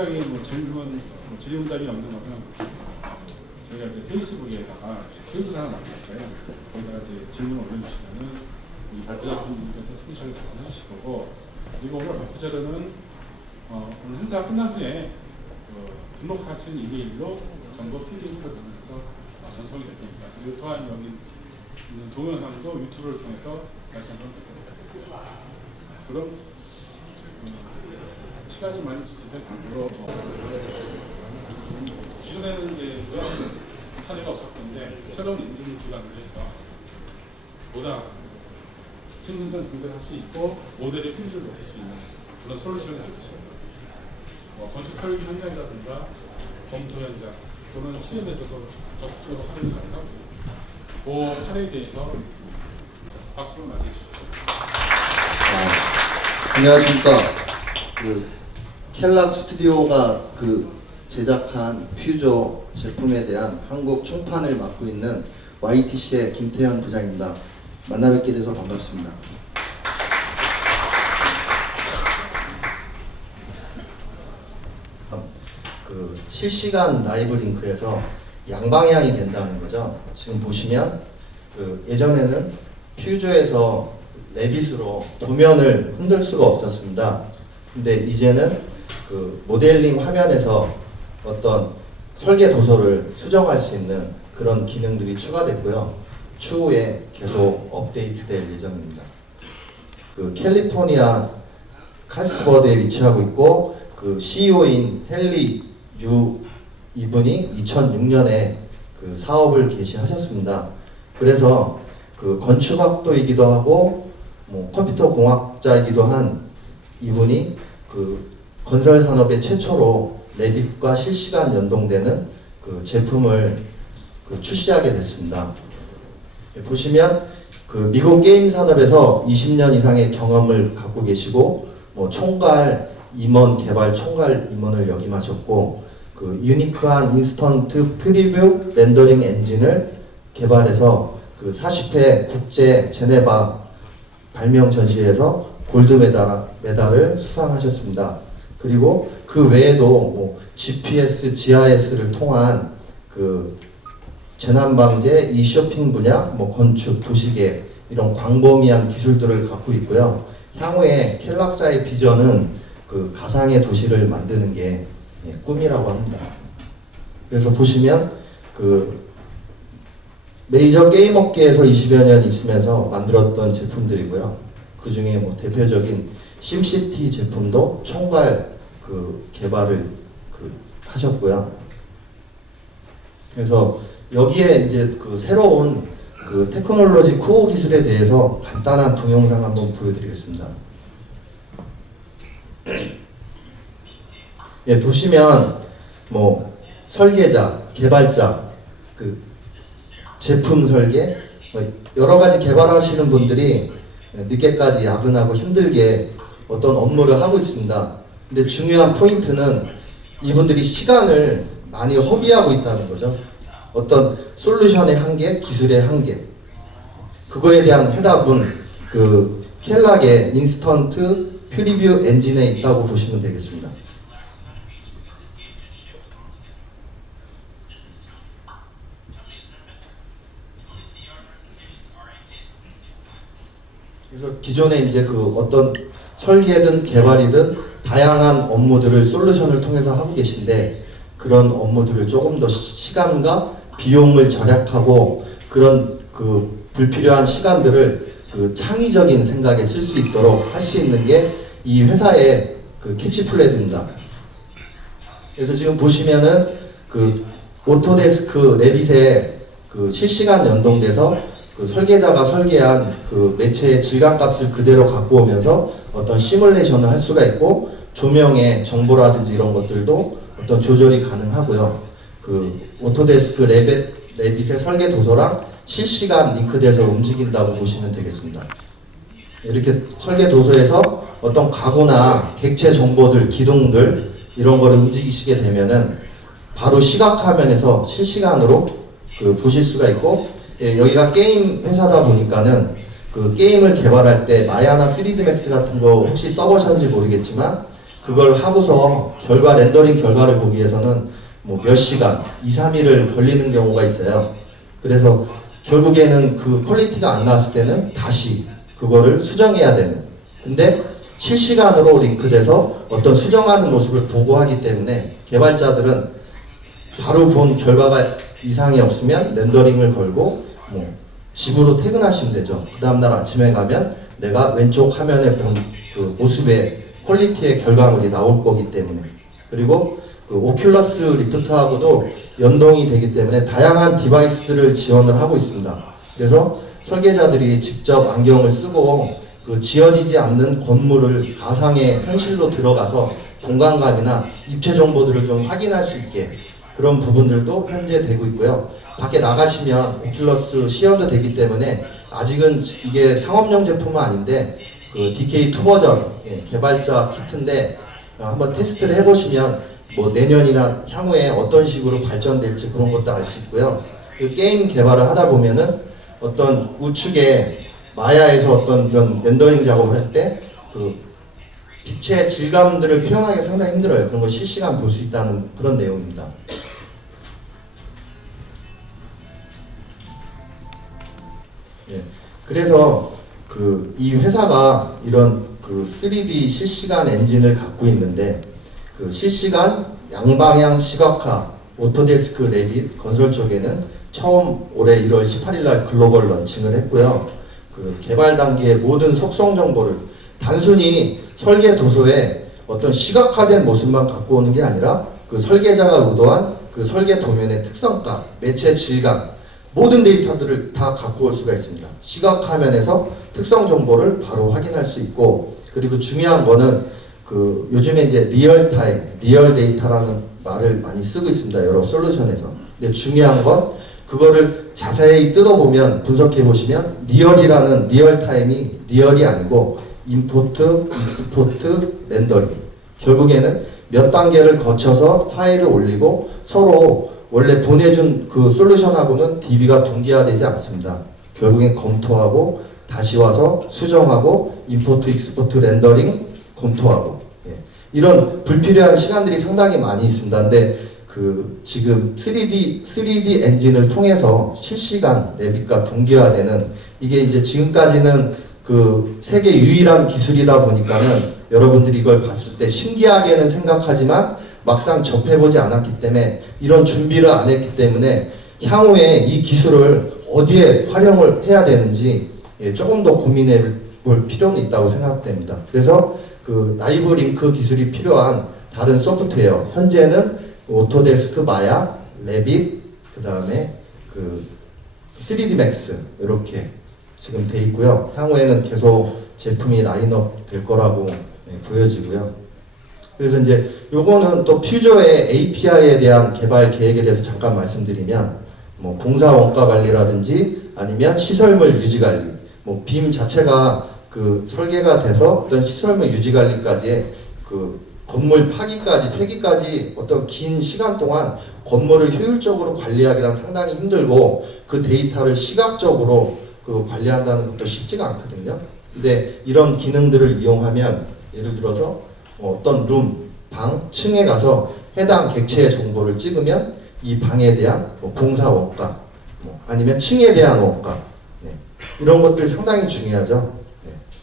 상당히 뭐 질문답이 없는 거는 저희가 이제 페이스북에다가 페이지를 하나 만들었어요. 거기다가 이제 질문을 올려주시면은 이 발표자분께서 스크린샷을 해주실 거고, 그리고 오늘 발표자료는 오늘 행사 끝난 후에 등록하신 이메일로 전부 PDF로 변환해서 전송이 될 겁니다. 그리고 또한 여기 있는 동영상도 유튜브를 통해서 다시 한번 될 겁니다. 그럼 시간이 많이 지체된 관계로 기존에는 이제 그런 사례가 없었던데 새로운 인증 기관을 해서 보다 생존전 정도를 할 수 있고 모델의 필드를 높일 수 있는 그런 솔루션을 주겠습니다. 건축 설계 현장이라든가 검토 현장 또는 시험에서도 적극적으로 활용이 가능하고요. 그 사례에 대해서 박수를 맞이해 주십시오. 안녕하십니까. 켈락 스튜디오가 제작한 퓨저 제품에 대한 한국 총판을 맡고 있는 YTC의 김태현 부장입니다. 만나 뵙게 돼서 반갑습니다. 실시간 라이브 링크에서 양방향이 된다는 거죠. 지금 보시면 예전에는 퓨저에서 레빗으로 도면을 흔들 수가 없었습니다. 근데 이제는 모델링 화면에서 어떤 설계 도서를 수정할 수 있는 그런 기능들이 추가됐고요. 추후에 계속 업데이트 될 예정입니다. 캘리포니아 칼스버드에 위치하고 있고 CEO인 헨리 유 이분이 2006년에 사업을 개시하셨습니다. 그래서 건축학도이기도 하고 컴퓨터 공학자이기도 한 이분이 건설 산업의 최초로 레빗과 실시간 연동되는 제품을 출시하게 됐습니다. 보시면 미국 게임 산업에서 20년 이상의 경험을 갖고 계시고 총괄 임원 개발 총괄 임원을 역임하셨고 유니크한 인스턴트 프리뷰 렌더링 엔진을 개발해서 40회 국제 제네바 발명 전시회에서 골드 메달을 수상하셨습니다. 그리고 그 외에도 GPS, GIS를 통한 재난 방제, 이쇼핑 분야, 건축, 도시계 이런 광범위한 기술들을 갖고 있고요. 향후에 켈락사의 비전은 가상의 도시를 만드는 게 꿈이라고 합니다. 그래서 보시면 메이저 게임 업계에서 20여 년 있으면서 만들었던 제품들이고요. 그 중에 대표적인 심시티 제품도 총괄 개발을 하셨고요. 그래서 여기에 이제 새로운 테크놀로지 코어 기술에 대해서 간단한 동영상 한번 보여드리겠습니다. 예, 보시면 설계자, 개발자, 제품 설계 여러 가지 개발하시는 분들이 늦게까지 야근하고 힘들게 어떤 업무를 하고 있습니다. 근데 중요한 포인트는 이분들이 시간을 많이 허비하고 있다는 거죠. 어떤 솔루션의 한계, 기술의 한계. 그거에 대한 해답은 켈락의 인스턴트 프리뷰 엔진에 있다고 보시면 되겠습니다. 그래서 기존에 이제 어떤 설계든 개발이든 다양한 업무들을 솔루션을 통해서 하고 계신데 그런 업무들을 조금 더 시간과 비용을 절약하고 그런 불필요한 시간들을 창의적인 생각에 쓸 수 있도록 할 수 있는 게 이 회사의 캐치플레이입니다. 그래서 지금 보시면은 오토데스크 레빗에 실시간 연동돼서 설계자가 설계한 매체의 질감값을 그대로 갖고 오면서 어떤 시뮬레이션을 할 수가 있고 조명의 정보라든지 이런 것들도 어떤 조절이 가능하고요. 오토데스크 레빗의 설계 도서랑 실시간 링크돼서 움직인다고 보시면 되겠습니다. 이렇게 설계 도서에서 어떤 가구나 객체 정보들, 기둥들 이런 거를 움직이시게 되면은 바로 시각 화면에서 실시간으로 보실 수가 있고, 예, 여기가 게임 회사다 보니까는 게임을 개발할 때 마야나 3D 맥스 같은 거 혹시 써보셨는지 모르겠지만 그걸 하고서 렌더링 결과를 보기 위해서는 뭐 몇 시간, 2, 3일을 걸리는 경우가 있어요. 그래서 결국에는 그 퀄리티가 안 나왔을 때는 다시 그거를 수정해야 되는. 근데 실시간으로 링크돼서 어떤 수정하는 모습을 보고하기 때문에 개발자들은 바로 본 결과가 이상이 없으면 렌더링을 걸고 뭐 집으로 퇴근하시면 되죠. 그 다음날 아침에 가면 내가 왼쪽 화면에 본 그 모습의 퀄리티의 결과물이 나올 거기 때문에. 그리고 그 오큘러스 리프트하고도 연동이 되기 때문에 다양한 디바이스들을 지원을 하고 있습니다. 그래서 설계자들이 직접 안경을 쓰고 그 지어지지 않는 건물을 가상의 현실로 들어가서 공간감이나 입체 정보들을 좀 확인할 수 있게 그런 부분들도 현재 되고 있고요. 밖에 나가시면 오큘러스 시연도 되기 때문에 아직은 이게 상업용 제품은 아닌데 그 DK2 버전 개발자 키트인데 한번 테스트를 해보시면 뭐 내년이나 향후에 어떤 식으로 발전될지 그런 것도 알 수 있고요. 그 게임 개발을 하다 보면은 어떤 우측에 마야에서 어떤 이런 렌더링 작업을 할 때 그 빛의 질감들을 표현하기 상당히 힘들어요. 그런 거 실시간 볼 수 있다는 그런 내용입니다. 예. 그래서 그 이 회사가 이런 그 3D 실시간 엔진을 갖고 있는데 그 실시간 양방향 시각화 오토데스크 랩이 건설 쪽에는 처음 올해 1월 18일 날 글로벌 런칭을 했고요. 그 개발 단계의 모든 속성 정보를 단순히 설계 도서에 어떤 시각화된 모습만 갖고 오는 게 아니라 그 설계자가 의도한 그 설계 도면의 특성값, 매체 질감 모든 데이터들을 다 갖고 올 수가 있습니다. 시각화면에서 특성 정보를 바로 확인할 수 있고, 그리고 중요한 거는 그 요즘에 이제 리얼타임, 리얼 데이터라는 말을 많이 쓰고 있습니다. 여러 솔루션에서. 근데 중요한 건 그거를 자세히 뜯어보면 분석해 보시면 리얼이라는 리얼타임이 리얼이 아니고 임포트, 익스포트, 렌더링. 결국에는 몇 단계를 거쳐서 파일을 올리고 서로 원래 보내준 그 솔루션하고는 DB가 동기화되지 않습니다. 결국엔 검토하고 다시 와서 수정하고 임포트, 익스포트, 렌더링 검토하고 이런 불필요한 시간들이 상당히 많이 있습니다. 근데 그 지금 3D 엔진을 통해서 실시간 랩과 동기화되는 이게 이제 지금까지는 그 세계 유일한 기술이다 보니까는 여러분들이 이걸 봤을 때 신기하게는 생각하지만 막상 접해보지 않았기 때문에 이런 준비를 안 했기 때문에 향후에 이 기술을 어디에 활용을 해야 되는지 조금 더 고민해 볼 필요는 있다고 생각됩니다. 그래서 그 나이브 링크 기술이 필요한 다른 소프트웨어 현재는 오토데스크, 마야, 레빗, 그 다음에 그 3D 맥스 이렇게 지금 돼 있고요. 향후에는 계속 제품이 라인업 될 거라고 보여지고요. 그래서 이제 요거는 또 퓨저의 API에 대한 개발 계획에 대해서 잠깐 말씀드리면 뭐 공사 원가 관리라든지 아니면 시설물 유지 관리, 뭐 빔 자체가 그 설계가 돼서 어떤 시설물 유지 관리까지 그 건물 파기까지 폐기까지 어떤 긴 시간 동안 건물을 효율적으로 관리하기란 상당히 힘들고 그 데이터를 시각적으로 그 관리한다는 것도 쉽지가 않거든요. 근데 이런 기능들을 이용하면 예를 들어서 어떤 룸, 방, 층에 가서 해당 객체의 정보를 찍으면 이 방에 대한 공사 원가, 아니면 층에 대한 원가 이런 것들이 상당히 중요하죠.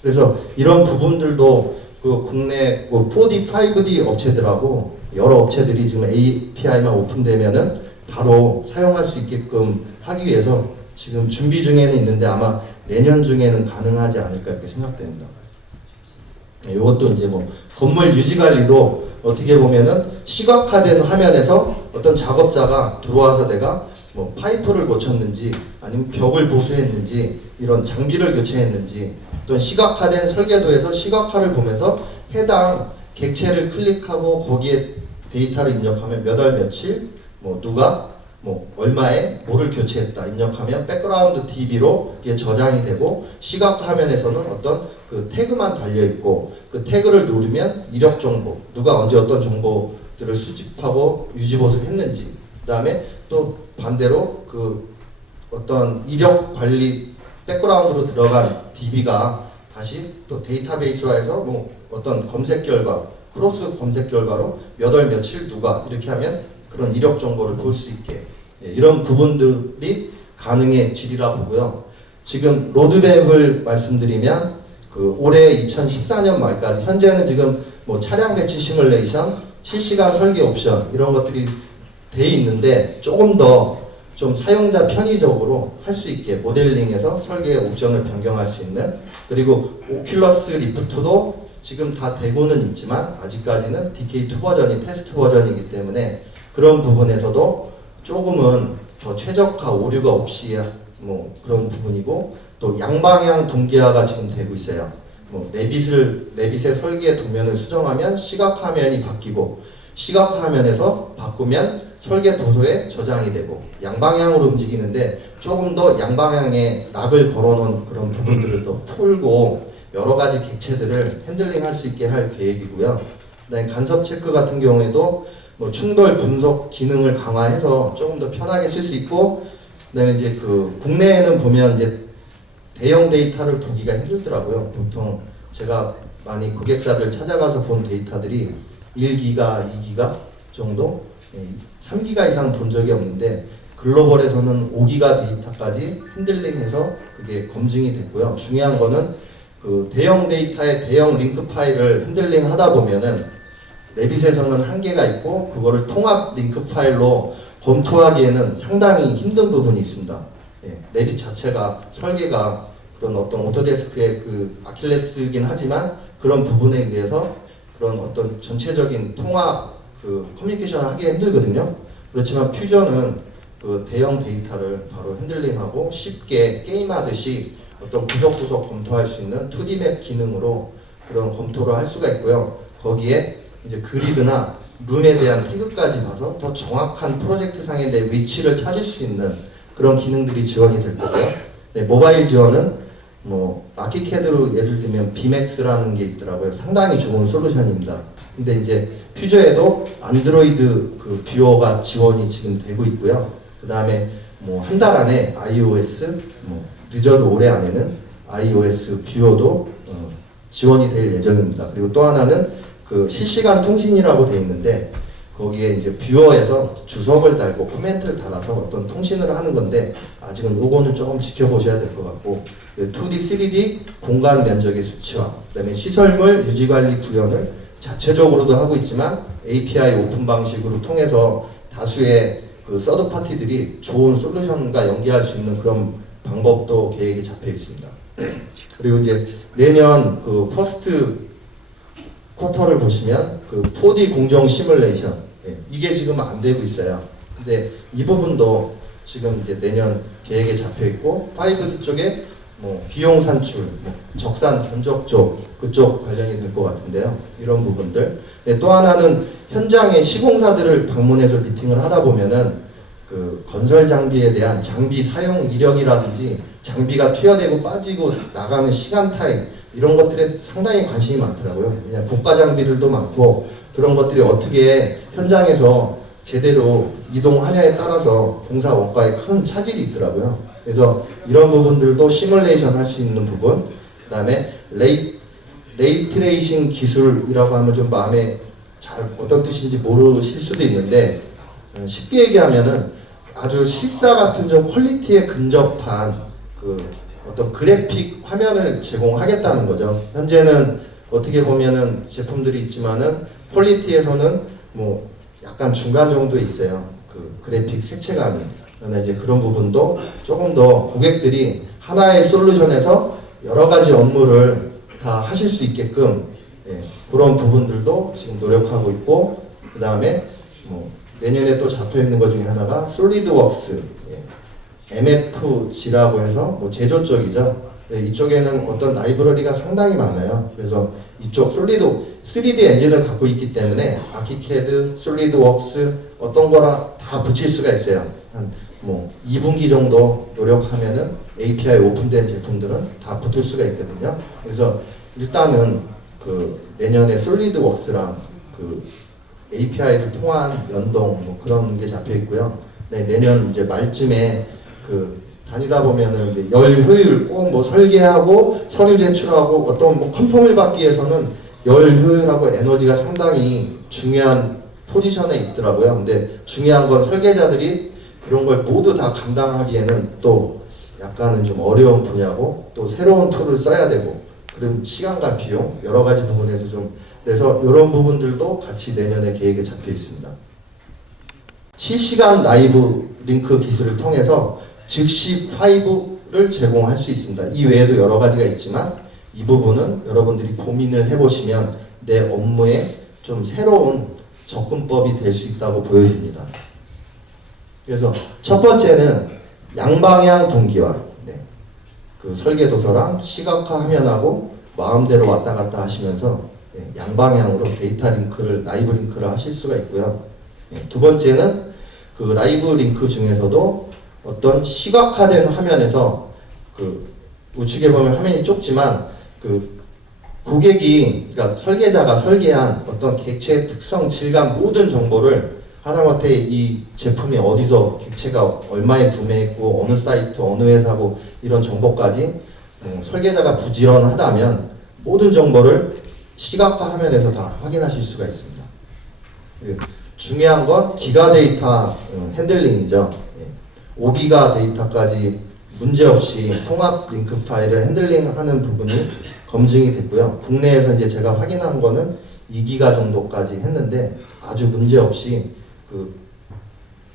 그래서 이런 부분들도 그 국내 4D, 5D 업체들하고 여러 업체들이 지금 API만 오픈되면은 바로 사용할 수 있게끔 하기 위해서 지금 준비 중에는 있는데 아마 내년 중에는 가능하지 않을까 이렇게 생각됩니다. 이것도 이제 뭐 건물 유지 관리도 어떻게 보면은 시각화된 화면에서 어떤 작업자가 들어와서 내가 뭐 파이프를 고쳤는지 아니면 벽을 보수했는지 이런 장비를 교체했는지 어떤 시각화된 설계도에서 시각화를 보면서 해당 객체를 클릭하고 거기에 데이터를 입력하면 몇 월 며칠 뭐 누가 뭐 얼마에 뭐를 교체했다 입력하면 백그라운드 DB로 이게 저장이 되고 시각 화면에서는 어떤 그 태그만 달려 있고 그 태그를 누르면 이력 정보 누가 언제 어떤 정보들을 수집하고 유지 보습했는지 그 다음에 또 반대로 그 어떤 이력 관리 백그라운드로 들어간 DB가 다시 또 데이터베이스화해서 뭐 어떤 검색 결과 크로스 검색 결과로 몇 월 며칠 누가 이렇게 하면 그런 이력 정보를 볼 수 있게 이런 부분들이 가능해지리라 보고요. 지금 로드맵을 말씀드리면 그 올해 2014년 말까지 현재는 지금 뭐 차량 배치 시뮬레이션, 실시간 설계 옵션 이런 것들이 돼 있는데 조금 더 좀 사용자 편의적으로 할 수 있게 모델링해서 설계 옵션을 변경할 수 있는, 그리고 오큘러스 리프트도 지금 다 되고는 있지만 아직까지는 DK2 버전이 테스트 버전이기 때문에 그런 부분에서도 조금은 더 최적화 오류가 없이 뭐 그런 부분이고, 또 양방향 동기화가 지금 되고 있어요. 뭐 레빗의 설계 도면을 수정하면 시각 화면이 바뀌고 시각 화면에서 바꾸면 설계 도서에 저장이 되고 양방향으로 움직이는데 조금 더 양방향에 락을 걸어놓은 그런 부분들을 더 풀고 여러 가지 객체들을 핸들링할 수 있게 할 계획이고요. 그다음에 간섭 체크 같은 경우에도 뭐 충돌 분석 기능을 강화해서 조금 더 편하게 쓸 수 있고, 그다음에 이제 그 국내에는 보면 이제 대형 데이터를 보기가 힘들더라고요. 보통 제가 많이 고객사들 찾아가서 본 데이터들이 1기가, 2기가 정도, 3기가 이상 본 적이 없는데 글로벌에서는 5기가 데이터까지 핸들링해서 그게 검증이 됐고요. 중요한 거는 그 대형 데이터의 대형 링크 파일을 핸들링 하다 보면은 레빗에서는 한계가 있고 그거를 통합 링크 파일로 검토하기에는 상당히 힘든 부분이 있습니다. 레빗 자체가 설계가 그런 어떤 오토데스크의 그 아킬레스이긴 하지만 그런 부분에 의해서 그런 어떤 전체적인 통합 그 커뮤니케이션을 하기 힘들거든요. 그렇지만 퓨전은 그 대형 데이터를 바로 핸들링하고 쉽게 게임하듯이 어떤 구석구석 검토할 수 있는 2D 맵 기능으로 그런 검토를 할 수가 있고요. 거기에 이제 그리드나 룸에 대한 태그까지 봐서 더 정확한 프로젝트 상의 내 위치를 찾을 수 있는 그런 기능들이 지원이 될 거고요. 네, 모바일 지원은 뭐 아키캐드로 예를 들면 비맥스라는 게 있더라고요. 상당히 좋은 솔루션입니다. 근데 이제 퓨저에도 안드로이드 그 뷰어가 지원이 지금 되고 있고요. 그 다음에 뭐 한 달 안에 iOS, 뭐 늦어도 올해 안에는 iOS 뷰어도 지원이 될 예정입니다. 그리고 또 하나는 그 실시간 통신이라고 되어 있는데 거기에 이제 뷰어에서 주석을 달고 코멘트를 달아서 어떤 통신을 하는 건데 아직은 요거는 조금 지켜보셔야 될 것 같고, 2D, 3D 공간 면적의 수치화, 그다음에 시설물 유지관리 구현을 자체적으로도 하고 있지만 API 오픈 방식으로 통해서 다수의 그 서드 파티들이 좋은 솔루션과 연계할 수 있는 그런 방법도 계획이 잡혀 있습니다. 그리고 이제 내년 그 퍼스트 쿼터를 보시면 그 4D 공정 시뮬레이션, 이게 지금 안 되고 있어요. 근데 이 부분도 지금 이제 내년 계획에 잡혀 있고 5D 쪽에 뭐 비용 산출, 뭐 적산 견적 쪽 그쪽 관련이 될 것 같은데요. 이런 부분들. 또 하나는 현장의 시공사들을 방문해서 미팅을 하다 보면은 그 건설 장비에 대한 장비 사용 이력이라든지 장비가 투여되고 빠지고 나가는 시간 타임 이런 것들에 상당히 관심이 많더라고요. 그냥 고가 장비들도 많고 그런 것들이 어떻게 현장에서 제대로 이동하냐에 따라서 공사 원가에 큰 차질이 있더라고요. 그래서 이런 부분들도 시뮬레이션 할 수 있는 부분, 그 다음에 레이트레이싱 기술이라고 하면 좀 마음에 잘 어떤 뜻인지 모르실 수도 있는데 쉽게 얘기하면은 아주 실사 같은 좀 퀄리티에 근접한 그 어떤 그래픽 화면을 제공하겠다는 거죠. 현재는 어떻게 보면은 제품들이 있지만은 퀄리티에서는 뭐 약간 중간 정도에 있어요. 그 그래픽 색채감이. 그러나 이제 그런 부분도 조금 더 고객들이 하나의 솔루션에서 여러 가지 업무를 다 하실 수 있게끔 그런 부분들도 지금 노력하고 있고, 그 다음에 뭐 내년에 또 잡혀 있는 것 중에 하나가 솔리드웍스, MFG라고 해서 뭐 제조 쪽이죠. 이쪽에는 어떤 라이브러리가 상당히 많아요. 그래서 이쪽 솔리드 3D 엔진을 갖고 있기 때문에 아키캐드, 솔리드웍스 어떤 거랑 다 붙일 수가 있어요. 한 뭐 2분기 정도 노력하면은 API 오픈된 제품들은 다 붙을 수가 있거든요. 그래서 일단은 그 내년에 솔리드웍스랑 그 API를 통한 연동 뭐 그런 게 잡혀 있고요. 네, 내년 이제 말쯤에 그 다니다 보면은 이제 열 효율 꼭 뭐 설계하고 서류 제출하고 어떤 뭐 컨펌을 받기 위해서는 열 효율하고 에너지가 상당히 중요한 포지션에 있더라고요. 근데 중요한 건 설계자들이 그런 걸 모두 다 감당하기에는 또 약간은 좀 어려운 분야고 또 새로운 툴을 써야 되고 그런 시간과 비용 여러 가지 부분에서 좀 그래서 이런 부분들도 같이 내년에 계획에 잡혀 있습니다. 실시간 라이브 링크 기술을 통해서 즉시 파이브를 제공할 수 있습니다. 이 외에도 여러 가지가 있지만 이 부분은 여러분들이 고민을 해보시면 내 업무에 좀 새로운 접근법이 될 수 있다고 보여집니다. 그래서 첫 번째는 양방향 동기화. 네. 그 설계 도서랑 시각화 화면하고 마음대로 왔다 갔다 하시면서 네, 양방향으로 데이터 링크를 라이브 링크를 하실 수가 있고요. 네. 두 번째는 그 라이브 링크 중에서도 어떤 시각화된 화면에서 그 우측에 보면 화면이 좁지만 그 고객이 그러니까 설계자가 설계한 어떤 객체의 특성, 질감 모든 정보를 하다못해 이 제품이 어디서 객체가 얼마에 구매했고 어느 사이트 어느 회사고 이런 정보까지 설계자가 부지런하다면 모든 정보를 시각화 화면에서 다 확인하실 수가 있습니다. 중요한 건 기가 데이터 핸들링이죠. 5기가 데이터까지 문제없이 통합 링크 파일을 핸들링하는 부분이 검증이 됐고요. 국내에서 이제 제가 확인한 거는 2기가 정도까지 했는데 아주 문제없이 그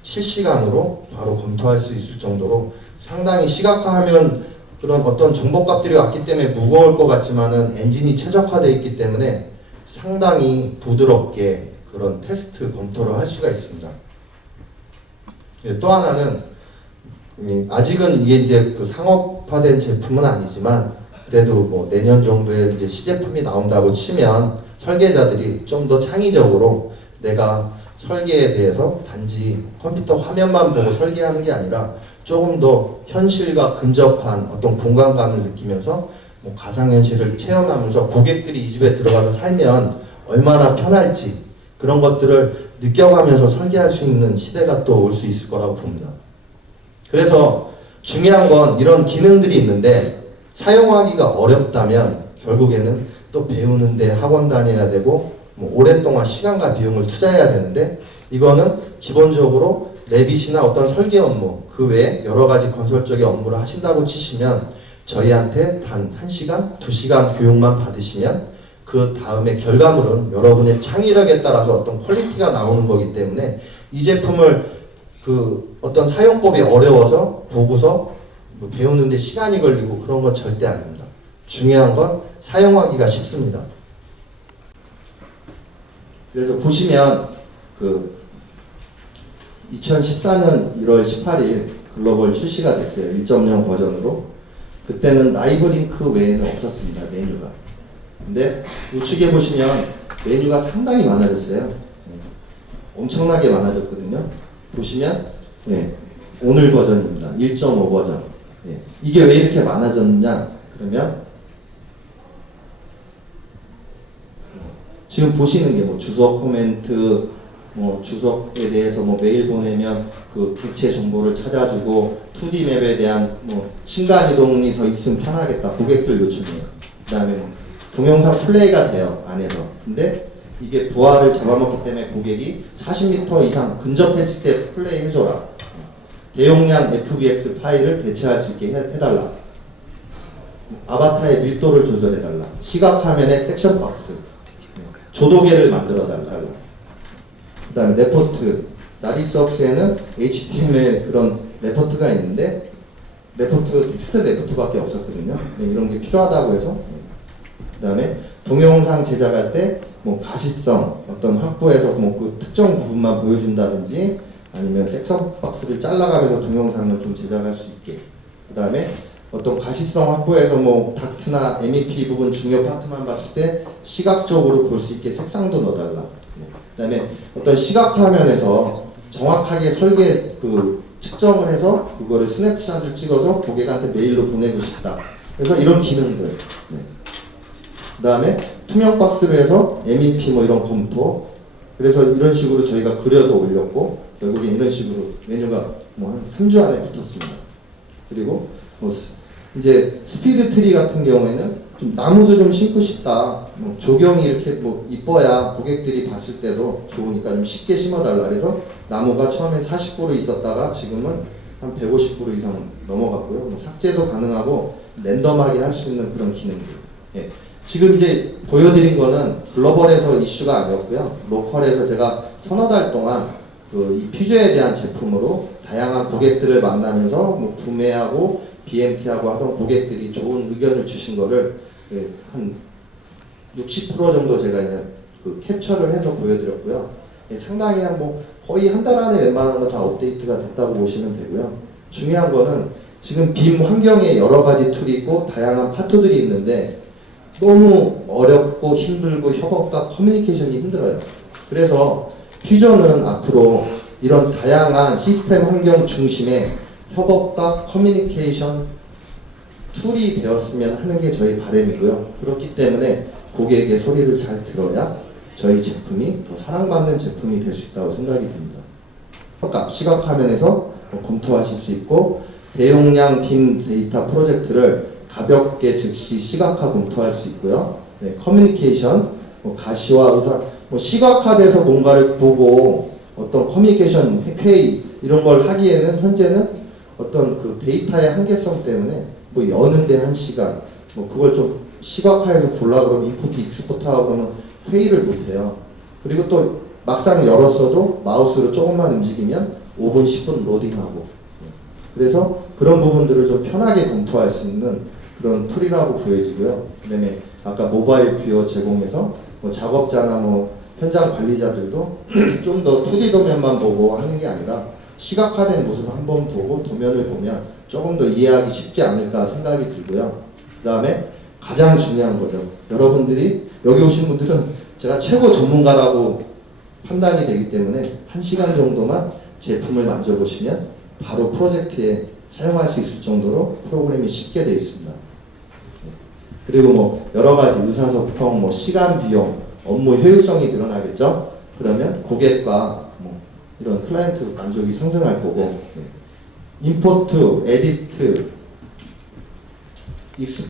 실시간으로 바로 검토할 수 있을 정도로 상당히 시각화하면 그런 어떤 정보값들이 왔기 때문에 무거울 것 같지만은 엔진이 최적화되어 있기 때문에 상당히 부드럽게 그런 테스트 검토를 할 수가 있습니다. 또 하나는 아직은 이게 이제 그 상업화된 제품은 아니지만 그래도 뭐 내년 정도에 이제 시제품이 나온다고 치면 설계자들이 좀 더 창의적으로 내가 설계에 대해서 단지 컴퓨터 화면만 보고 설계하는 게 아니라 조금 더 현실과 근접한 어떤 공간감을 느끼면서 뭐 가상현실을 체험하면서 고객들이 이 집에 들어가서 살면 얼마나 편할지 그런 것들을 느껴가면서 설계할 수 있는 시대가 또 올 수 있을 거라고 봅니다. 그래서 중요한 건 이런 기능들이 있는데 사용하기가 어렵다면 결국에는 또 배우는데 학원 다녀야 되고 뭐 오랫동안 시간과 비용을 투자해야 되는데 이거는 기본적으로 레빗이나 어떤 설계 업무 그 외에 여러 가지 건설적인 업무를 하신다고 치시면 저희한테 단 1시간, 2시간 교육만 받으시면 그 다음에 결과물은 여러분의 창의력에 따라서 어떤 퀄리티가 나오는 거기 때문에 이 제품을 그 어떤 사용법이 어려워서 보고서 뭐 배우는데 시간이 걸리고 그런 건 절대 아닙니다. 중요한 건 사용하기가 쉽습니다. 그래서 보시면 그 2014년 1월 18일 글로벌 출시가 됐어요. 1.0 버전으로. 그때는 라이브 링크 외에는 없었습니다. 메뉴가. 근데 우측에 보시면 메뉴가 상당히 많아졌어요. 엄청나게 많아졌거든요. 보시면 네, 오늘 버전입니다. 1.5 버전. 네. 이게 왜 이렇게 많아졌느냐? 그러면 지금 보시는 게 뭐 주소 코멘트, 뭐 주소에 대해서 뭐 메일 보내면 그 객체 정보를 찾아주고 2D 맵에 대한 뭐 친간 이동이 더 있으면 편하겠다. 고객들 요청이에요. 그다음에 뭐 동영상 플레이가 돼요 안에서. 근데 이게 부하를 잡아먹기 때문에 고객이 40m 이상 근접했을 때 플레이 해줘라. 대용량 FBX 파일을 대체할 수 있게 해달라. 아바타의 밀도를 조절해달라. 시각화면의 섹션 박스. 조도계를 만들어달라. 그 다음에 레포트. 나디스웍스에는 HTML 그런 레포트가 있는데 레포트, 텍스트 레포트밖에 없었거든요. 이런 게 필요하다고 해서 그 다음에 동영상 제작할 때 뭐 가시성 어떤 확보해서 뭐 그 특정 부분만 보여준다든지 아니면 섹션 박스를 잘라가면서 동영상을 좀 제작할 수 있게 그 다음에 어떤 가시성 확보해서 뭐 닥트나 MEP 부분 중요 파트만 봤을 때 시각적으로 볼 수 있게 색상도 넣어달라. 그 다음에 어떤 시각화면에서 정확하게 설계 그 측정을 해서 그거를 스냅샷을 찍어서 고객한테 메일로 보내고 싶다. 그래서 이런 기능들. 네. 그 다음에 투명 박스로 해서 MEP 뭐 이런 검토. 그래서 이런 식으로 저희가 그려서 올렸고 결국에 이런 식으로 메뉴가 뭐 한 3주 안에 붙었습니다. 그리고 뭐 이제 스피드 트리 같은 경우에는 좀 나무도 좀 심고 싶다. 뭐 조경이 이렇게 뭐 이뻐야 고객들이 봤을 때도 좋으니까 좀 쉽게 심어달라. 그래서 나무가 처음엔 40그루 있었다가 지금은 한 150그루 이상 넘어갔고요. 뭐 삭제도 가능하고 랜덤하게 할 수 있는 그런 기능들. 예. 지금 이제 보여드린 거는 글로벌에서 이슈가 아니었고요. 로컬에서 제가 서너 달 동안 이 퓨저에 대한 제품으로 다양한 고객들을 만나면서 뭐 구매하고 BMT하고 하던 고객들이 좋은 의견을 주신 거를 한 60% 정도 제가 이제 캡처를 해서 보여드렸고요. 상당히 뭐 거의 한 달 안에 웬만한 거 다 업데이트가 됐다고 보시면 되고요. 중요한 거는 지금 빔 환경에 여러 가지 툴이 있고 다양한 파트들이 있는데 너무 어렵고 힘들고 협업과 커뮤니케이션이 힘들어요. 그래서 퓨전은 앞으로 이런 다양한 시스템 환경 중심의 협업과 커뮤니케이션 툴이 되었으면 하는 게 저희 바람이고요. 그렇기 때문에 고객의 소리를 잘 들어야 저희 제품이 더 사랑받는 제품이 될 수 있다고 생각이 듭니다. 시각 화면에서 검토하실 수 있고 대용량 빔 데이터 프로젝트를 가볍게 즉시 시각화 검토할 수 있고요. 네, 커뮤니케이션, 가시화 의사, 시각화돼서 뭔가를 보고 어떤 커뮤니케이션 회의 이런 걸 하기에는 현재는 어떤 그 데이터의 한계성 때문에 뭐 여는데 1시간, 뭐 그걸 좀 시각화해서 보려 그러면 임포트 익스포트 하고 그러면 회의를 못 해요. 그리고 또 막상 열었어도 마우스로 조금만 움직이면 5분, 10분 로딩하고. 그래서 그런 부분들을 좀 편하게 검토할 수 있는 그런 툴이라고 보여지고요. 그다음에 아까 모바일 뷰어 제공해서 뭐 작업자나 뭐 현장 관리자들도 좀 더 2D 도면만 보고 하는 게 아니라 시각화된 모습을 한번 보고 도면을 보면 조금 더 이해하기 쉽지 않을까 생각이 들고요. 그 다음에 가장 중요한 거죠. 여러분들이 여기 오신 분들은 제가 최고 전문가라고 판단이 되기 때문에 1시간 정도만 제품을 만져보시면 바로 프로젝트에 사용할 수 있을 정도로 프로그램이 쉽게 되어 있습니다. 그리고 뭐 여러 가지 의사소통, 뭐 시간 비용, 업무 효율성이 늘어나겠죠. 그러면 고객과 뭐 이런 클라이언트 만족이 상승할 거고, 임포트, 에디트, 익스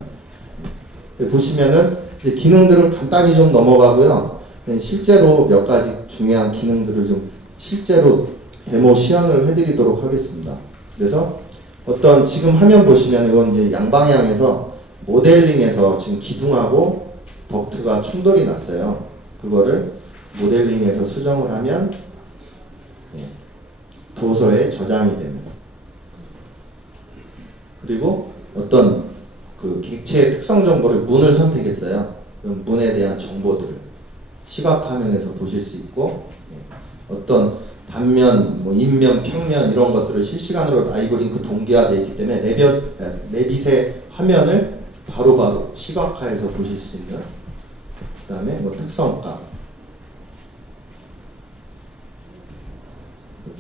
보시면은 이제 기능들을 간단히 좀 넘어가고요. 실제로 몇 가지 중요한 기능들을 좀 실제로 데모 시연을 해드리도록 하겠습니다. 그래서 어떤 지금 화면 보시면 이건 이제 양방향에서 모델링에서 지금 기둥하고 덕트가 충돌이 났어요. 그거를 모델링에서 수정을 하면 도서에 저장이 됩니다. 그리고 어떤 그 객체의 특성 정보를 문을 선택했어요. 그럼 문에 대한 정보들을 시각 화면에서 보실 수 있고 어떤 단면, 뭐 인면, 평면 이런 것들을 실시간으로 라이브 링크 동기화되어 있기 때문에 레빗의 화면을 바로바로 시각화해서 보실 수 있는 그 다음에 뭐 특성값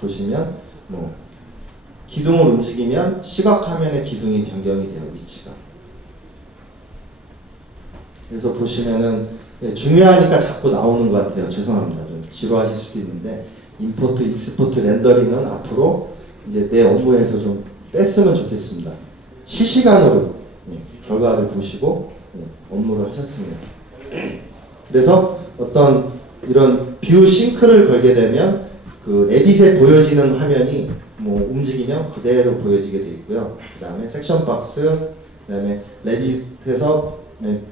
보시면 뭐 기둥을 움직이면 시각 화면의 기둥이 변경이 돼요. 위치가. 그래서 보시면은 중요하니까 자꾸 나오는 것 같아요. 죄송합니다. 좀 지루하실 수도 있는데 임포트, 익스포트, 렌더링은 앞으로 이제 내 업무에서 좀 뺐으면 좋겠습니다. 실시간으로 결과를 보시고 업무를 하셨습니다. 그래서 어떤 이런 뷰 싱크를 걸게 되면 그 에빗에 보여지는 화면이 뭐 움직이면 그대로 보여지게 되어 있고요. 그 다음에 섹션 박스, 그 다음에 레빗에서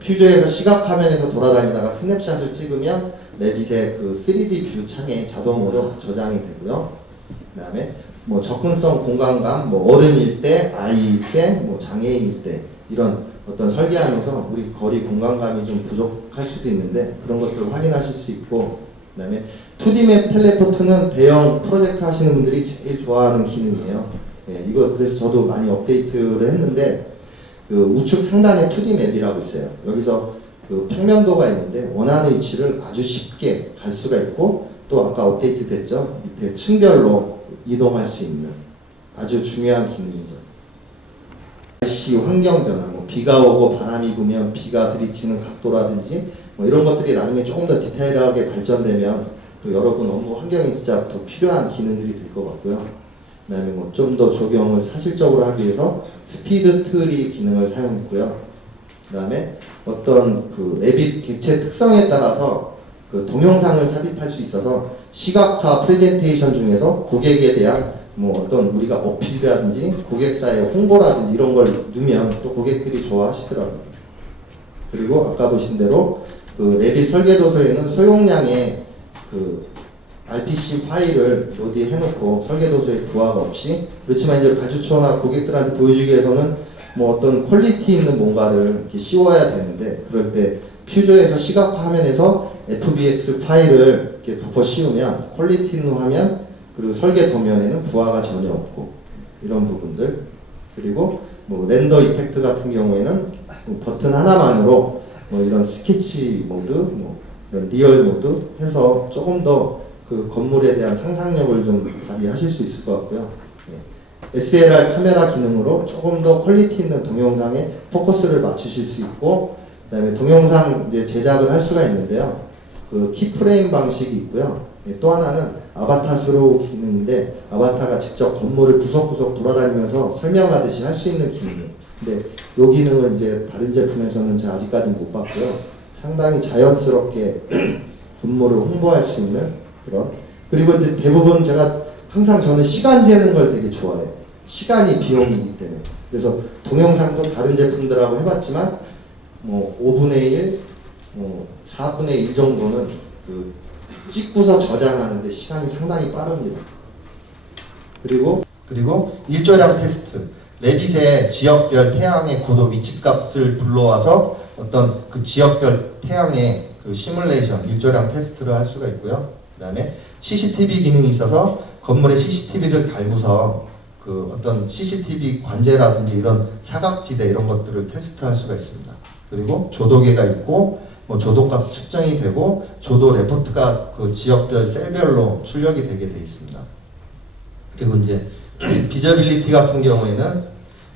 퓨저에서 시각 화면에서 돌아다니다가 스냅샷을 찍으면 레빗의 그 3D 뷰 창에 자동으로 저장이 되고요. 그 다음에 뭐 접근성, 공간감, 뭐 어른일 때, 아이일 때, 뭐 장애인일 때 이런 어떤 설계하면서 우리 거리 공간감이 좀 부족할 수도 있는데 그런 것들을 확인하실 수 있고, 그 다음에 2D 맵 텔레포트는 대형 프로젝트 하시는 분들이 제일 좋아하는 기능이에요. 이거 그래서 저도 많이 업데이트를 했는데 그 우측 상단에 2D 맵이라고 있어요. 여기서 그 평면도가 있는데 원하는 위치를 아주 쉽게 갈 수가 있고 또 아까 업데이트 됐죠. 밑에 층별로 이동할 수 있는 아주 중요한 기능이죠. 날씨 환경 변화, 뭐 비가 오고 바람이 부면 비가 들이치는 각도라든지 뭐 이런 것들이 나중에 조금 더 디테일하게 발전되면 또 여러분 업무 환경이 진짜 더 필요한 기능들이 될 것 같고요. 그 다음에 뭐 좀 더 적용을 사실적으로 하기 위해서 스피드 트리 기능을 사용했고요. 그다음에 어떤 그 레빗 객체 특성에 따라서 그 동영상을 삽입할 수 있어서 시각화 프레젠테이션 중에서 고객에 대한 뭐 어떤 우리가 어필이라든지 고객사의 홍보라든지 이런 걸 넣으면 또 고객들이 좋아하시더라고요. 그리고 아까 보신 대로 그 레빗 설계도서에는 소용량의 그 RPC 파일을 어디에 해놓고 설계도서에 부하가 없이, 그렇지만 이제 발주처나 고객들한테 보여주기 위해서는 뭐 어떤 퀄리티 있는 뭔가를 이렇게 씌워야 되는데, 그럴 때 퓨저에서 시각화 화면에서 FBX 파일을 이렇게 덮어 씌우면 퀄리티 있는 화면, 그리고 설계 도면에는 부하가 전혀 없고 이런 부분들. 그리고 뭐 렌더 이펙트 같은 경우에는 뭐 버튼 하나만으로 뭐 이런 스케치 모드, 뭐 이런 리얼 모드 해서 조금 더 그 건물에 대한 상상력을 좀 발휘하실 수 있을 것 같고요. SLR 카메라 기능으로 조금 더 퀄리티 있는 동영상에 포커스를 맞추실 수 있고, 그다음에 동영상 이제 제작을 할 수가 있는데요. 그 키프레임 방식이 있고요. 또 하나는 아바타 스로우 기능인데, 아바타가 직접 건물을 구석구석 돌아다니면서 설명하듯이 할 수 있는 기능이에요. 근데 이 기능은 이제 다른 제품에서는 제가 아직까지는 못 봤고요. 상당히 자연스럽게 건물을 홍보할 수 있는 그런. 그리고 이제 대부분 제가 항상 저는 시간 재는 걸 되게 좋아해요. 시간이 비용이기 때문에. 그래서 동영상도 다른 제품들하고 해봤지만 뭐 5분의 1, 뭐 4분의 1 정도는 그 찍고서 저장하는데 시간이 상당히 빠릅니다. 그리고 일조량 테스트. 레빗의 지역별 태양의 고도 위치값을 불러와서 어떤 그 지역별 태양의 그 시뮬레이션, 일조량 테스트를 할 수가 있고요. 그 다음에 CCTV 기능이 있어서 건물에 CCTV를 달고서 그 어떤 CCTV 관제라든지 이런 사각지대 이런 것들을 테스트할 수가 있습니다. 그리고 조도계가 있고 뭐 조도값 측정이 되고 조도 레포트가 그 지역별 셀별로 출력이 되게 돼 있습니다. 그리고 이제 비저빌리티 같은 경우에는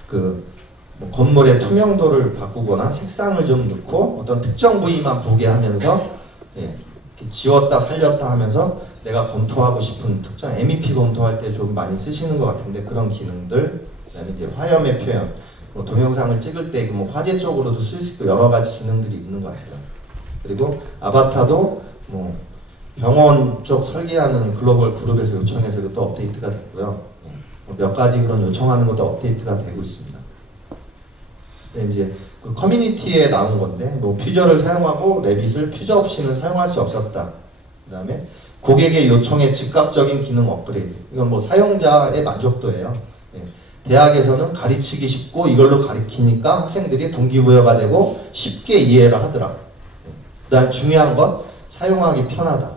그 뭐 건물의 투명도를 바꾸거나 색상을 좀 넣고 어떤 특정 부위만 보게 하면서 이렇게 지웠다 살렸다 하면서 내가 검토하고 싶은 특정 MEP 검토할 때 좀 많이 쓰시는 것 같은데 그런 기능들, 그다음에 이제 화염의 표현, 뭐 동영상을 찍을 때 뭐 화제 쪽으로도 쓸 수 있고 여러 가지 기능들이 있는 것 같아요. 그리고 아바타도 뭐 병원 쪽 설계하는 글로벌 그룹에서 요청해서 이것도 업데이트가 됐고요. 몇 가지 그런 요청하는 것도 업데이트가 되고 있습니다. 이제 그 커뮤니티에 나온 건데 뭐 퓨저를 사용하고 레빗을 퓨저 없이는 사용할 수 없었다. 그다음에 고객의 요청에 즉각적인 기능 업그레이드. 이건 뭐 사용자의 만족도예요. 대학에서는 가르치기 쉽고 이걸로 가르치니까 학생들이 동기부여가 되고 쉽게 이해를 하더라. 그다음 중요한 건 사용하기 편하다.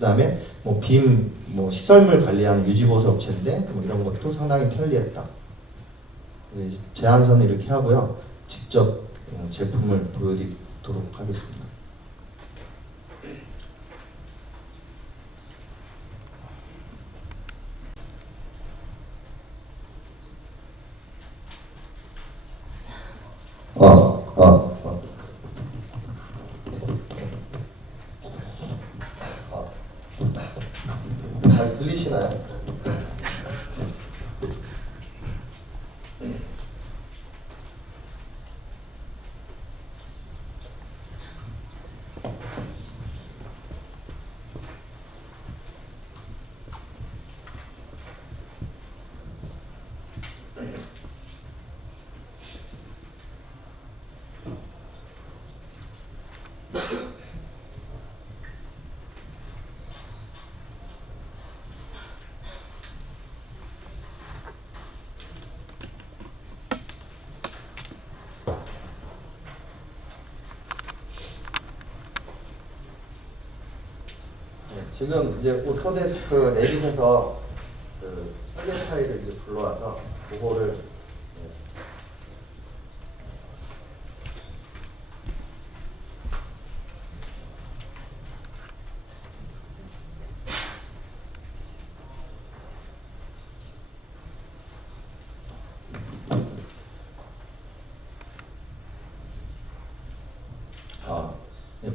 그다음에 뭐 빔, 뭐 시설물 관리하는 유지보수 업체인데 뭐 이런 것도 상당히 편리했다. 제안서는 이렇게 하고요. 직접 제품을 보여드리도록 하겠습니다. 잘 들리시나요? 지금 이제 오토데스크 레빗에서 그 설계 파일을 이제 불러와서 그거를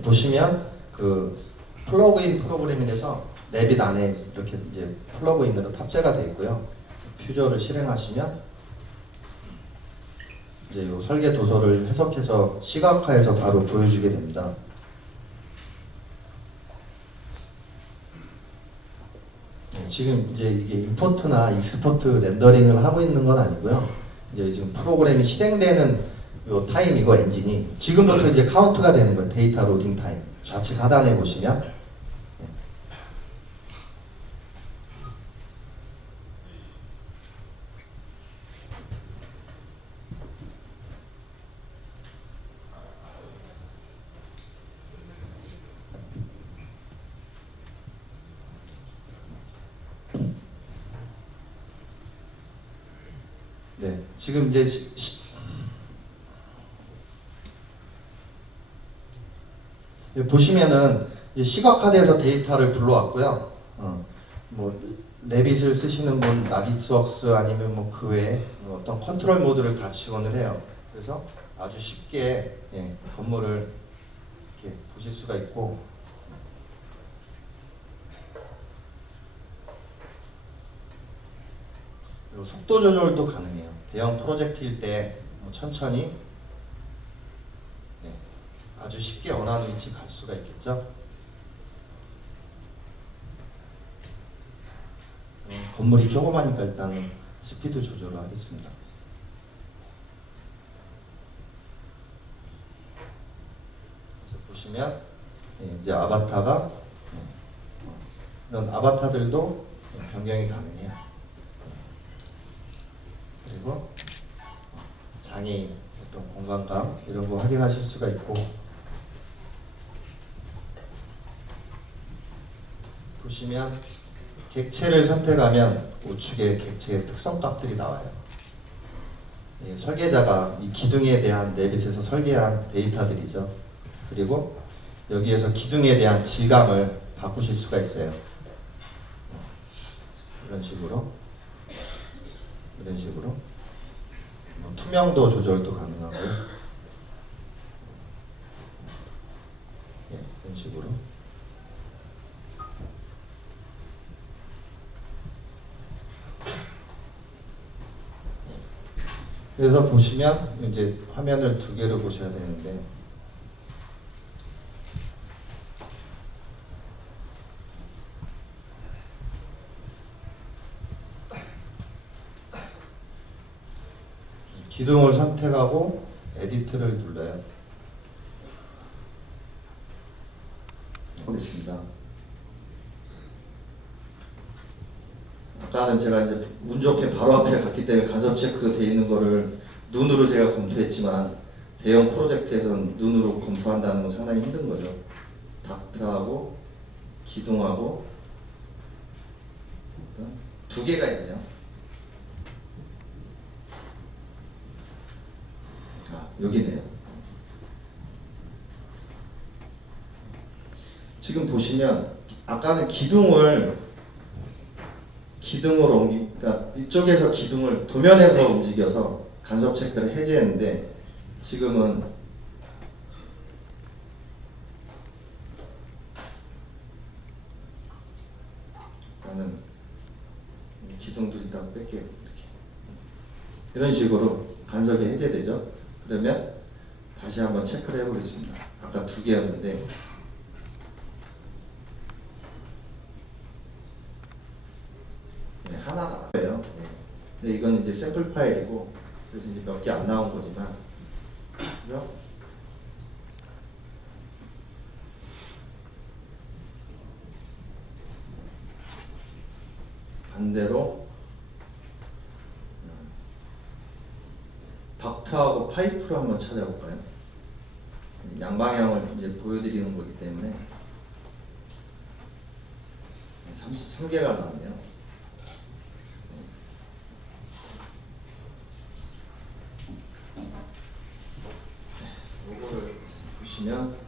보시면 그 플러그인 프로그램이라서 레빗 안에 이렇게 이제 플러그인으로 탑재가 되어 있고요. 퓨저를 실행하시면 이제 이제 요 설계 도서를 해석해서 시각화해서 바로 보여주게 됩니다. 지금 이제 이게 임포트나 익스포트 렌더링을 하고 있는 건 아니고요. 이제 지금 프로그램이 실행되는 요 타임이고 엔진이 지금부터 이제 카운트가 되는 거예요. 데이터 로딩 타임. 좌측 하단에 보시면 네, 지금 이제 보시면은 이제 시각화돼서 데이터를 불러왔고요. 뭐 레빗을 쓰시는 분 나비스웍스 아니면 뭐 그 외에 어떤 컨트롤 모드를 다 지원을 해요. 그래서 아주 쉽게 건물을 이렇게 보실 수가 있고, 그리고 속도 조절도 가능해요. 대형 프로젝트일 때 천천히 아주 쉽게 원하는 위치 갈 수가 있겠죠. 건물이 조그마니까 일단은 스피드 조절을 하겠습니다. 그래서 보시면 이제 아바타가 이런 아바타들도 변경이 가능해요. 그리고 장애인 어떤 공간감 이런 거 확인하실 수가 있고, 보시면 객체를 선택하면 우측에 객체의 특성 값들이 나와요. 설계자가 이 기둥에 대한 레빗에서 설계한 데이터들이죠. 그리고 여기에서 기둥에 대한 질감을 바꾸실 수가 있어요. 이런 식으로 투명도 조절도 가능하고요. 이런 식으로. 그래서 보시면 이제 화면을 두 개로 보셔야 되는데, 기둥을 선택하고 에디트를 눌러요. 보겠습니다. 아까는 제가 이제 운 좋게 바로 앞에 갔기 때문에 간접 체크 돼 있는 거를 눈으로 제가 검토했지만, 대형 프로젝트에서는 눈으로 검토한다는 건 상당히 힘든 거죠. 닥트하고 기둥하고 두 개가 있네요. 여기네요. 지금 보시면 아까는 기둥을 그러니까 이쪽에서 기둥을 도면에서 움직여서 간섭 체크를 해제했는데, 지금은 나는 기둥들이 다 뺄게요. 이런 식으로 간섭이 해제되죠. 그러면 다시 한번 체크를 해보겠습니다. 아까 두 개였는데 하나 나와요. 근데 이건 이제 샘플 파일이고, 그래서 이제 몇 개 안 나온 거지만, 그죠? 반대로 덕트하고 파이프로 한번 찾아볼까요? 양방향을 이제 보여드리는 거기 때문에 33개가 나왔네요. 요거를 보시면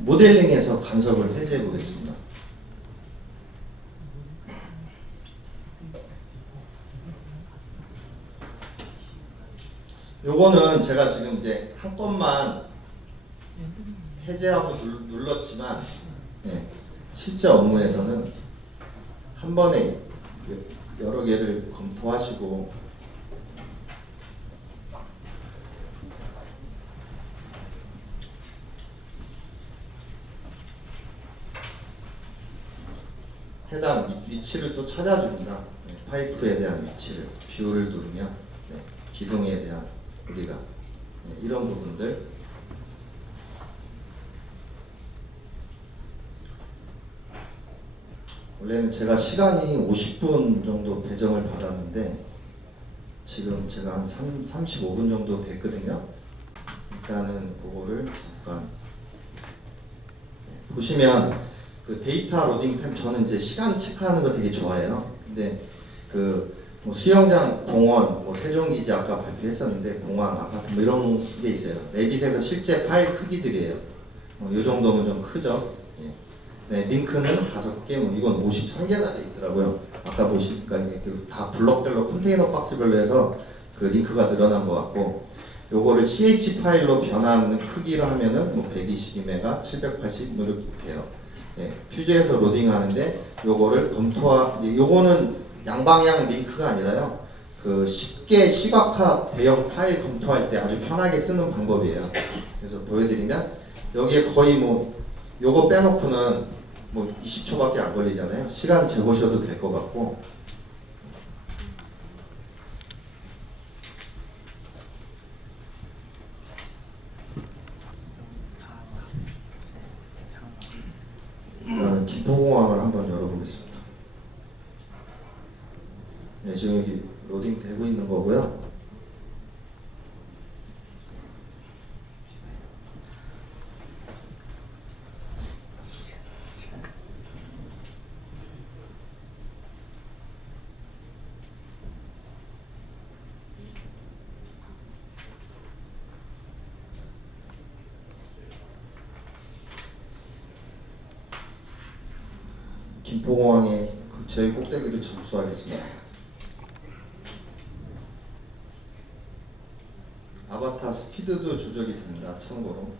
모델링에서 간섭을 해제해 보겠습니다. 요거는 제가 지금 이제 한 건만 해제하고 눌렀지만, 실제 업무에서는 한 번에 여러 개를 검토하시고 해당 위치를 또 찾아줍니다. 네, 파이프에 대한 위치를 뷰를 누르면 네, 기둥에 대한 우리가 네, 이런 부분들 원래는 제가 시간이 50분 정도 배정을 받았는데 지금 제가 한 35분 정도 됐거든요. 일단은 그거를 잠깐 보시면 그 데이터 로딩 타임 저는 이제 시간 체크하는 거 되게 좋아해요. 근데 뭐 수영장, 공원, 뭐 세종기지 아까 발표했었는데 공항, 아파트 뭐 이런 게 있어요. 레빗에서 실제 파일 크기들이에요. 이 정도면 좀 크죠. 예. 네, 링크는 5개, 뭐 이건 53개나 돼 있더라고요. 아까 보시니까 이게 다 블럭별로 컨테이너 박스별로 해서 그 링크가 늘어난 것 같고, 요거를 CH 파일로 변환 크기로 하면은 뭐 122메가, 780 뭐 이렇게 돼요. 예, 퓨즈에서 로딩하는데 요거를 요거는 양방향 링크가 아니라요. 그 쉽게 시각화 대형 파일 검토할 때 아주 편하게 쓰는 방법이에요. 그래서 보여드리면 여기에 거의 뭐 요거 빼놓고는 뭐 20초밖에 안 걸리잖아요. 시간 재보셔도 될 것 같고. 김포공항을 한번 열어보겠습니다. 네, 지금 여기 로딩 되고 있는 거고요. 김포공항의 그 제일 꼭대기를 접수하겠습니다. 아바타 스피드도 조절이 됩니다. 참고로.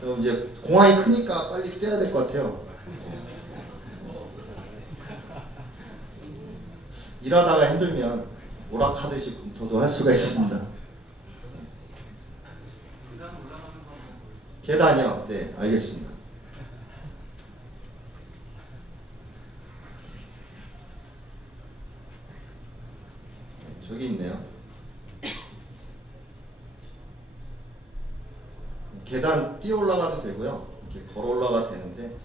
그럼 이제 공항이 크니까 빨리 뛰어야 될 것 같아요. 일하다가 힘들면 오락하듯이 검토도 할 수가 있습니다. 계단이요? 네, 알겠습니다. 저기 있네요. 계단 뛰어 올라가도 되고요. 이렇게 걸어 올라가도 되는데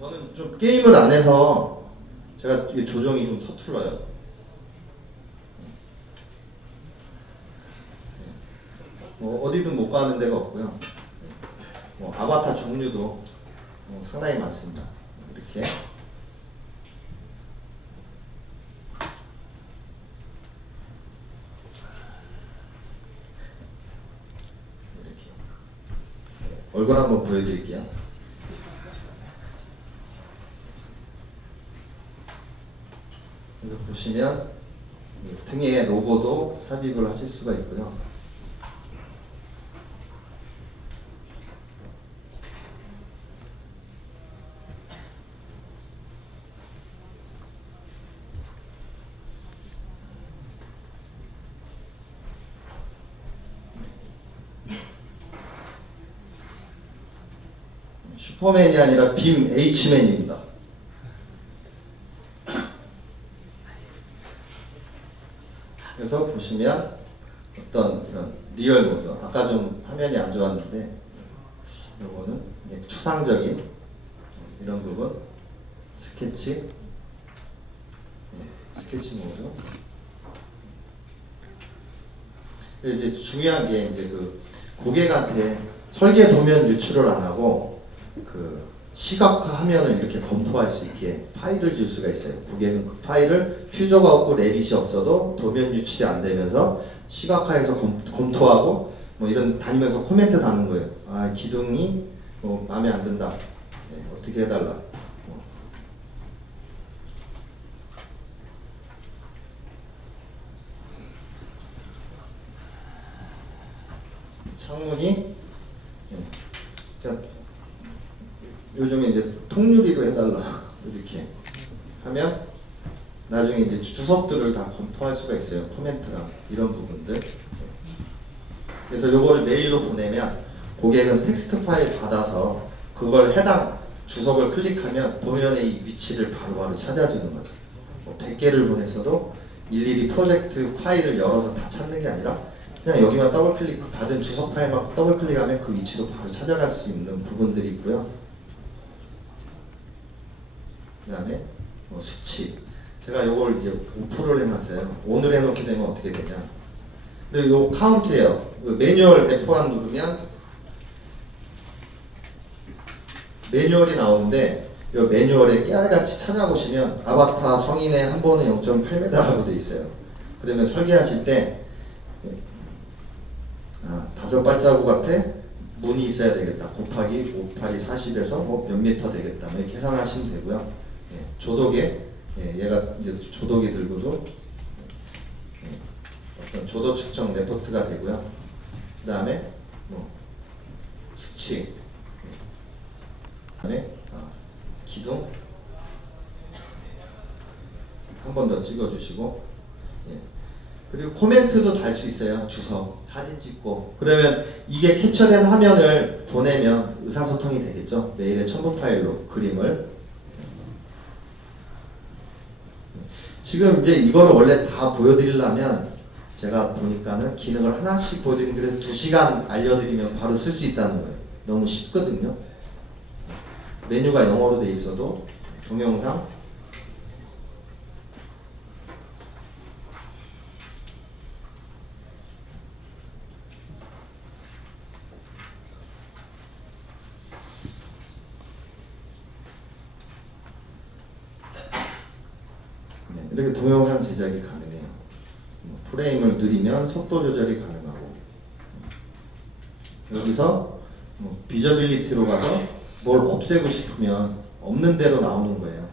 저는 좀 게임을 안 해서 제가 이게 조정이 좀 서툴러요. 뭐 어디든 못 가는 데가 없고요. 뭐 아바타 종류도 상당히 많습니다. 이렇게 얼굴 한번 보여드릴게요. 그래서 보시면 등에 로고도 삽입을 하실 수가 있고요. 슈퍼맨이 아니라 빔 H맨입니다. 그래서 보시면 어떤 이런 리얼 모드, 아까 좀 화면이 안 좋았는데 요거는 추상적인 이런 부분, 스케치 모드. 이제 중요한 게 이제 그 고객한테 설계 도면 유출을 안 하고 그 시각화 화면을 이렇게 검토할 수 있게 파일을 줄 수가 있어요. 고객은 그 파일을 퓨저가 없고 레빗이 없어도 도면 유출이 안 되면서 시각화해서 검토하고 뭐 이런 다니면서 코멘트 다는 거예요. 아, 기둥이 뭐 마음에 안 든다. 네, 어떻게 해달라. 창문이 그냥 요즘에 이제 통유리로 해달라 이렇게 하면 나중에 이제 주석들을 다 검토할 수가 있어요. 코멘트랑 이런 부분들. 그래서 요거를 메일로 보내면 고객은 텍스트 파일 받아서 그걸 해당 주석을 클릭하면 도면의 이 위치를 바로바로 찾아주는 거죠. 뭐 100개를 보냈어도 일일이 프로젝트 파일을 열어서 다 찾는 게 아니라 그냥 여기만 더블 클릭, 받은 주석 파일만 더블 클릭하면 그 위치로 바로 찾아갈 수 있는 부분들이 있고요. 그 다음에 수치. 제가 요걸 이제 오프를 해놨어요. 오늘 해놓게 되면 어떻게 되냐. 근데 요 카운트예요. 매뉴얼 F1 누르면 매뉴얼이 나오는데 이 매뉴얼에 깨알같이 찾아보시면 아바타 성인의 한 번은 0.8m라고 되어 있어요. 그러면 설계하실 때 5발자국 앞에 문이 있어야 되겠다. 곱하기 5, 8이 40에서 뭐 몇 미터 되겠다. 이렇게 계산하시면 되고요. 조도계, 얘가 이제 조도계 들고도 어떤 조도 측정 레포트가 되고요. 그 다음에 수치, 그 다음에 기둥 한 번 더 찍어주시고, 그리고 코멘트도 달 수 있어요. 주석, 사진 찍고. 그러면 이게 캡처된 화면을 보내면 의사소통이 되겠죠. 메일에 첨부 파일로 그림을. 지금 이제 이거를 원래 다 보여드리려면 제가 보니까는 기능을 하나씩 보여드리는 그래서 2시간 알려드리면 바로 쓸 수 있다는 거예요. 너무 쉽거든요. 메뉴가 영어로 돼 있어도 동영상 이렇게 동영상 제작이 가능해요. 프레임을 느리면 속도 조절이 가능하고 여기서 비저빌리티로 가서 뭘 없애고 싶으면 없는 대로 나오는 거예요.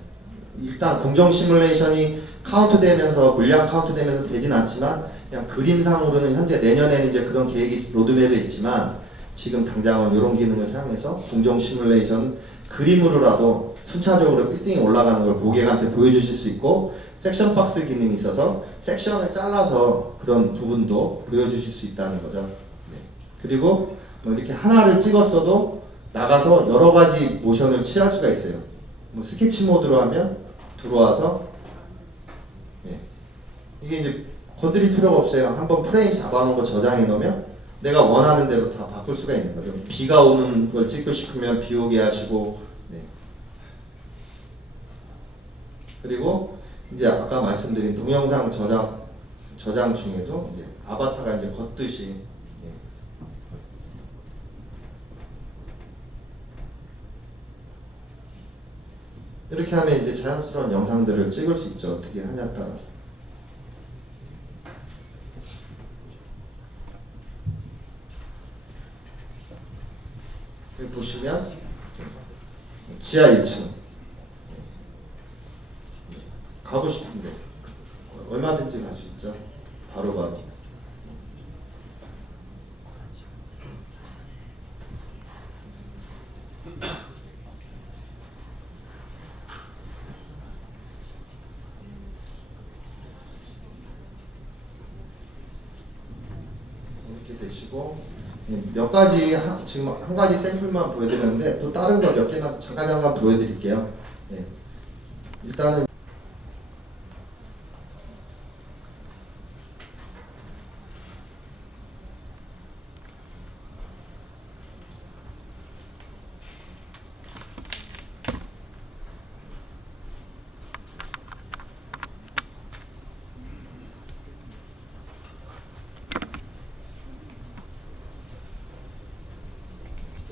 일단 공정 시뮬레이션이 카운트되면서 물량 카운트되면서 되진 않지만 그냥 그림상으로는 현재 내년에는 이제 그런 계획이 로드맵에 있지만 지금 당장은 이런 기능을 사용해서 공정 시뮬레이션 그림으로라도 순차적으로 빌딩이 올라가는 걸 고객한테 보여주실 수 있고 섹션 박스 기능이 있어서 섹션을 잘라서 그런 부분도 보여주실 수 있다는 거죠. 그리고 이렇게 하나를 찍었어도 나가서 여러 가지 모션을 취할 수가 있어요. 스케치 모드로 하면 들어와서 이게 이제 건드릴 필요가 없어요. 한번 프레임 잡아놓은 거 저장해 놓으면 내가 원하는 대로 다 바꿀 수가 있는 거죠. 비가 오는 걸 찍고 싶으면 비 오게 하시고, 그리고 이제 아까 말씀드린 동영상 저장 중에도 이제 아바타가 이제 걷듯이 이렇게 하면 이제 자연스러운 영상들을 찍을 수 있죠. 어떻게 하냐에 따라서. 여기 보시면 지하 1층 가고 싶은데 얼마든지 갈 수 있죠. 바로바로. 이렇게 되시고 몇 가지 지금 한 가지 샘플만 보여드렸는데 또 다른 거 몇 개만 잠깐 보여드릴게요. 일단은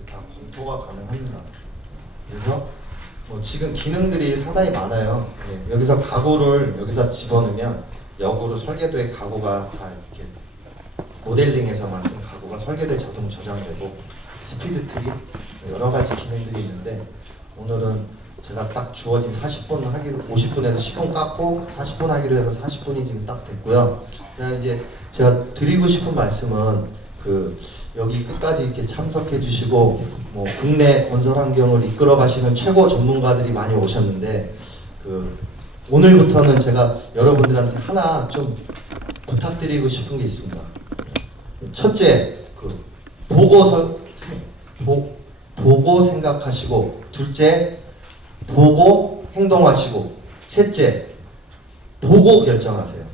다 검토가 가능합니다. 그래서 지금 기능들이 상당히 많아요. 여기서 가구를 여기다 집어넣으면 역으로 설계도의 가구가 다 이렇게 모델링해서 만든 가구가 설계도에 자동 저장되고 스피드 트리 여러 가지 기능들이 있는데 오늘은 제가 딱 주어진 40분 하기로 50분에서 10분 깎고 40분 하기로 해서 40분이 지금 딱 됐고요. 그다음 이제 제가 드리고 싶은 말씀은 여기 끝까지 이렇게 참석해 주시고 뭐 국내 건설 환경을 이끌어 가시는 최고 전문가들이 많이 오셨는데 오늘부터는 제가 여러분들한테 하나 좀 부탁드리고 싶은 게 있습니다. 첫째, 보고 생각하시고, 둘째, 보고 행동하시고, 셋째, 보고 결정하세요.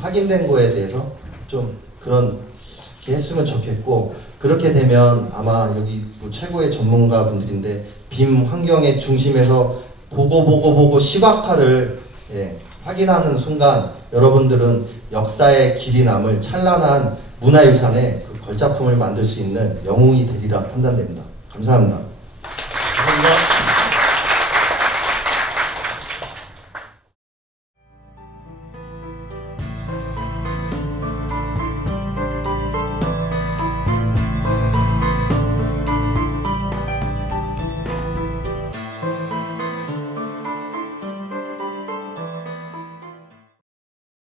확인된 거에 대해서 좀 그렇게 했으면 좋겠고, 그렇게 되면 아마 여기 또 최고의 전문가분들인데 빔 환경의 중심에서 보고 시각화를 확인하는 순간 여러분들은 역사의 길이 남을 찬란한 문화유산의 그 걸작품을 만들 수 있는 영웅이 되리라 판단됩니다. 감사합니다.